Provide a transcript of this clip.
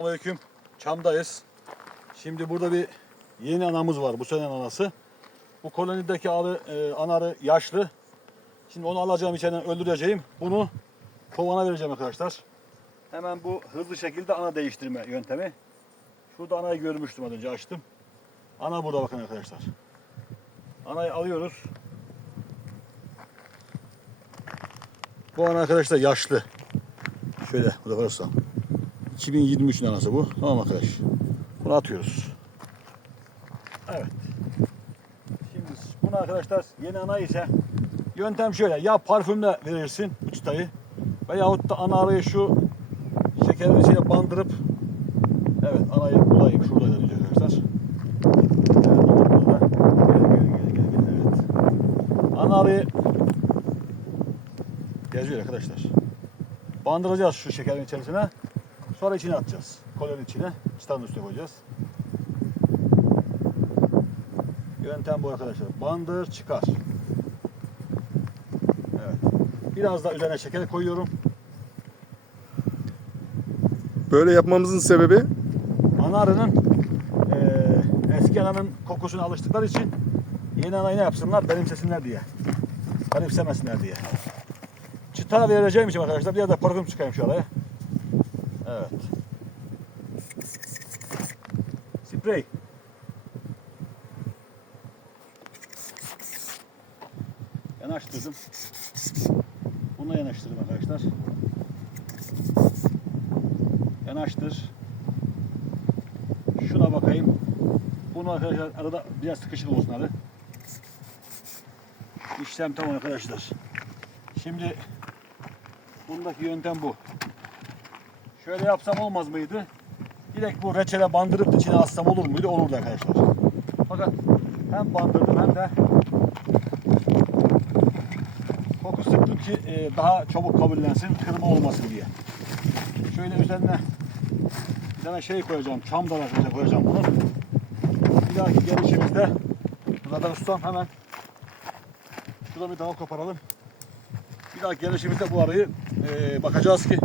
Aleyküm. Çam'dayız. Şimdi burada bir yeni anamız var. Bu sene anası. Bu kolonideki arı, e, anarı yaşlı. Şimdi onu alacağım içeriden öldüreceğim. Bunu kovana vereceğim arkadaşlar. Hemen bu hızlı şekilde ana değiştirme yöntemi. Şurada anayı görmüştüm az önce açtım. Ana burada bakın arkadaşlar. Anayı alıyoruz. Bu ana arkadaşlar yaşlı. Şöyle bu da varsa. 2023'ün anası bu. Tamam arkadaş. Bunu atıyoruz. Evet. Şimdi bunu arkadaşlar yeni ana ise yöntem şöyle. Ya parfümle verirsin bu çıtayı veyahut da ana arayı şu şekerin içine bandırıp evet anayı bulayım. Şurada önce arkadaşlar. Evet, ana burada. Gel, gel, gel, gel, gel, evet. Ana arayı geziyor arkadaşlar. Bandıracağız şu şekerin içerisine. Sonra içine atacağız. Kolonun içine. Çıtanın üstüne koyacağız. Yöntem bu arkadaşlar. Bandır çıkar. Evet. Biraz da üzerine şeker koyuyorum. Böyle yapmamızın sebebi Ana arının eee, eski ananın kokusuna alıştıkları için yeni anayı ne yapsınlar? Benimsesinler diye. Garipsemesinler diye. Çıta vereceğim için arkadaşlar biraz da parfüm çıkayım şu araya. Evet. Sprey. Yanaştırdım. Bunu yanaştırdım arkadaşlar. Yanaştır. Şuna bakayım. Bunu arkadaşlar arada biraz sıkışık olsun arı. İşlem tamam arkadaşlar. Şimdi bundaki yöntem bu. Şöyle yapsam olmaz mıydı? Direkt bu reçele bandırıp içine assam olur muydu? Olurdu arkadaşlar. Fakat hem bandırdım hem de koku sıktım ki e, daha çabuk kabullensin, kırma olmasın diye. Şöyle üzerine bir şey koyacağım, çam dalaklıca koyacağım bunu. Bir dahaki gelişimizde Zaten ustam hemen şurada bir dal koparalım. Bir dahaki gelişimizde bu arayı e, bakacağız ki